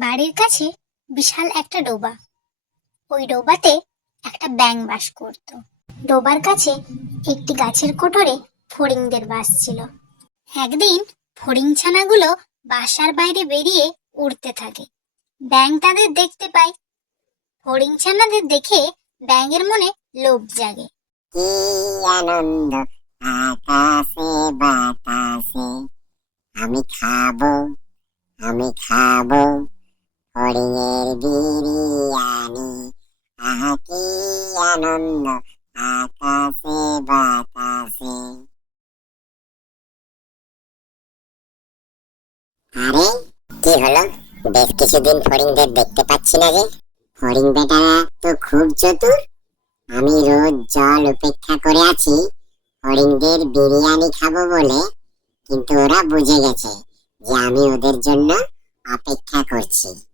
বাড়ির কাছে বিশাল একটা ডোবা। ওই ডোবাতে একটা ব্যাঙ বাস করত। ডোবার কাছে একটি গাছের কোটরে ফড়িংদের বাস ছিল। একদিন ফড়িং ছানাগুলো বাসার বাইরে বেরিয়ে উড়তে থাকে। ব্যাঙ তাদের দেখতে পায়। ফড়িং ছানাদের দেখে ব্যাঙের মনে লোভ জাগে। আনন্দ, আকাশে বাতাসে। আমি খাব আমি খাব। হরিণের বিরিয়ানি। আহা, কি আনন্দ, আকাশে বাতাসে। আরে, কি হলো? বেশ কিছুদিন ফড়িংদের দেখতে পাচ্ছি না যে। ফড়িং বেটারা তো খুব চতুর। আমি রোজ জল উপেক্ষা করে আছি, হরিণদের বিরিয়ানি খাব বলে। কিন্তু ওরা বুঝে গেছে যে আমি ওদের জন্য অপেক্ষা করছি।